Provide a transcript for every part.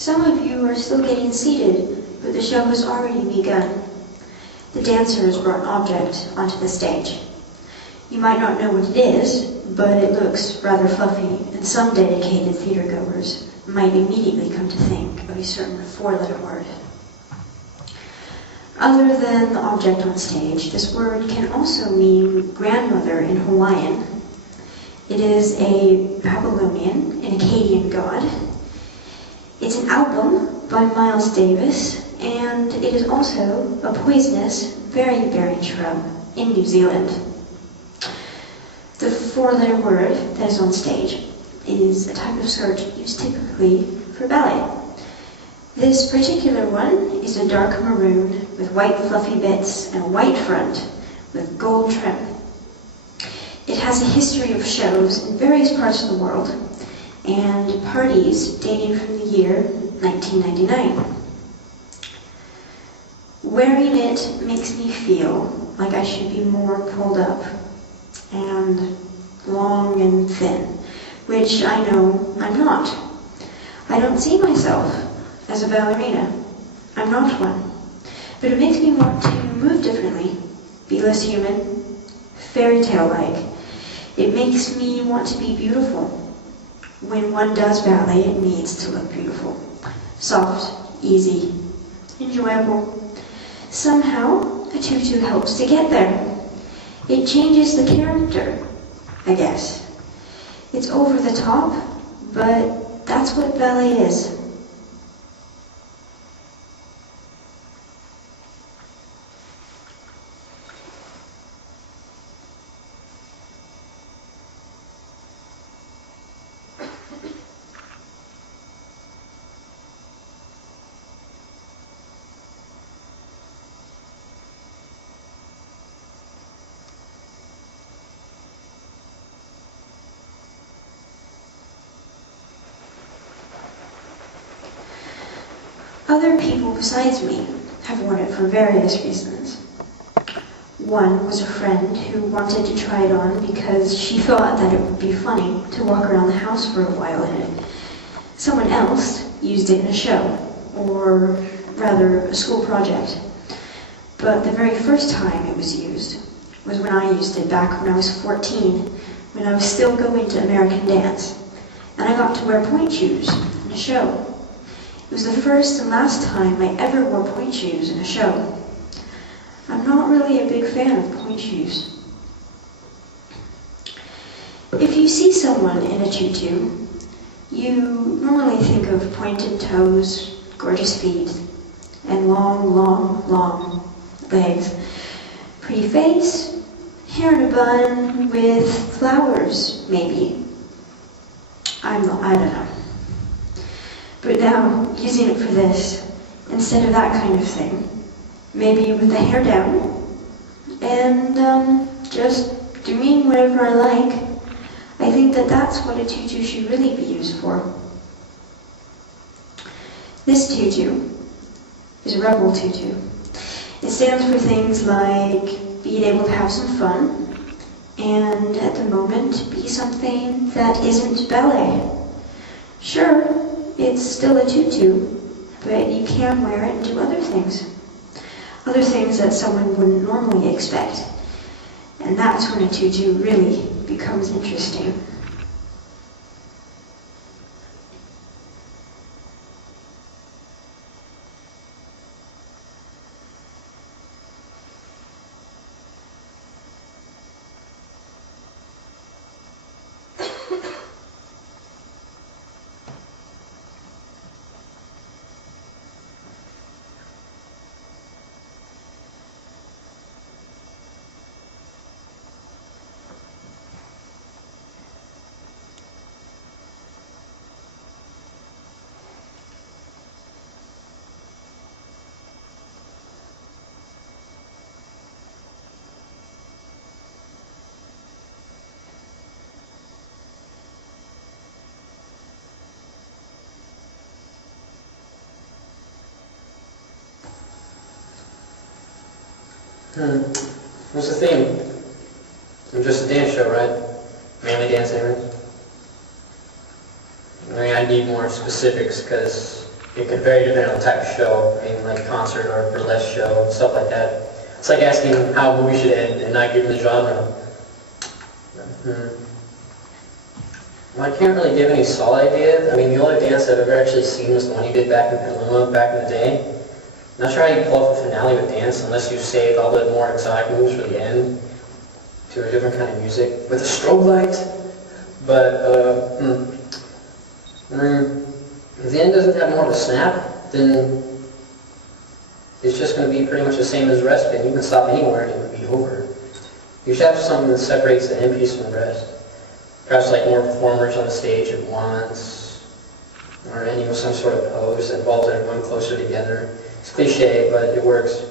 Some of you are still getting seated, but the show has already begun. The dancers brought an object onto the stage. You might not know what it is, but it looks rather fluffy, and some dedicated theatergoers might immediately come to think of a certain four-letter word. Other than the object on stage, this word can also mean grandmother in Hawaiian. It is a Babylonian and Akkadian god. It's an album by Miles Davis, and it is also a poisonous, berry-bearing shrub in New Zealand. The four-letter word that is on stage is a type of skirt used typically for ballet. This particular one is a dark maroon with white fluffy bits and a white front with gold trim. It has a history of shows in various parts of the world and parties dating from the year 1999. Wearing it makes me feel like I should be more pulled up and long and thin, which I know I'm not. I don't see myself as a ballerina. I'm not one. But it makes me want to move differently, be less human, fairy tale-like. It makes me want to be beautiful. When one does ballet, it needs to look beautiful. Soft, easy, enjoyable. Somehow, a tutu helps to get there. It changes the character, I guess. It's over the top, but that's what ballet is. Other people besides me have worn it for various reasons. One was a friend who wanted to try it on because she thought that it would be funny to walk around the house for a while in it. Someone else used it in a show, or rather a school project. But the very first time it was used was when I used it back when I was 14, when I was still going to American dance, and I got to wear point shoes in a show. It was the first and last time I ever wore point shoes in a show. I'm not really a big fan of point shoes. If you see someone in a tutu, you normally think of pointed toes, gorgeous feet, and long, long, long legs. Pretty face, hair in a bun with flowers, maybe. I don't know. But now, using it for this, instead of that kind of thing, maybe with the hair down, and just doing whatever I like, I think that that's what a tutu should really be used for. This tutu is a rebel tutu. It stands for things like being able to have some fun, and at the moment, be something that isn't ballet. Sure, it's still a tutu, but you can wear it and do other things. Other things that someone wouldn't normally expect. And that's when a tutu really becomes interesting. What's the theme? It's just a dance show, right? Mainly dance areas? I mean, I need more specifics because it could vary depending on the type of show. I mean, like a concert or a burlesque show, stuff like that. It's like asking how a movie should end and not giving the genre. Well, I can't really give any solid idea. I mean, the only dance I've ever actually seen was the one you did back in Petaluma back in the day. I'm not sure how you pull off a finale with dance unless you save all the more exotic moves for the end to a different kind of music with a strobe light. But if the end doesn't have more of a snap, then it's just going to be pretty much the same as the rest of it. You can stop anywhere and it would be over. You should have something that separates the end piece from the rest. Perhaps like more performers on the stage at once, or some sort of pose that involves everyone closer together. It's cliche, but it works.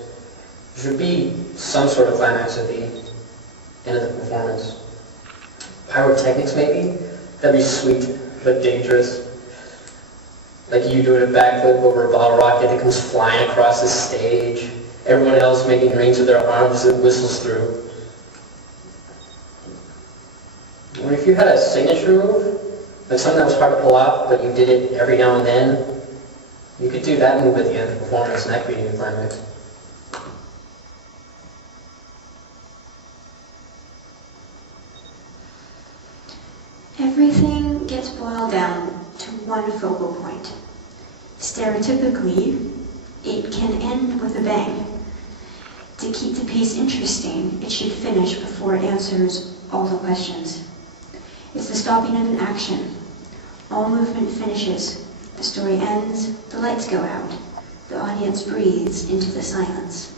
There should be some sort of climax at the end of the performance. Pyrotechnics maybe? That'd be sweet, but dangerous. Like you doing a backflip over a bottle rocket that comes flying across the stage. Everyone else making rings with their arms that whistles through. Or if you had a signature move, like something that was hard to pull off, but you did it every now and then, you could do that move at the end of the performance, and that could be a new climax. Everything gets boiled down to one focal point. Stereotypically, it can end with a bang. To keep the piece interesting, it should finish before it answers all the questions. It's the stopping of an action. All movement finishes. The story ends, the lights go out. The audience breathes into the silence.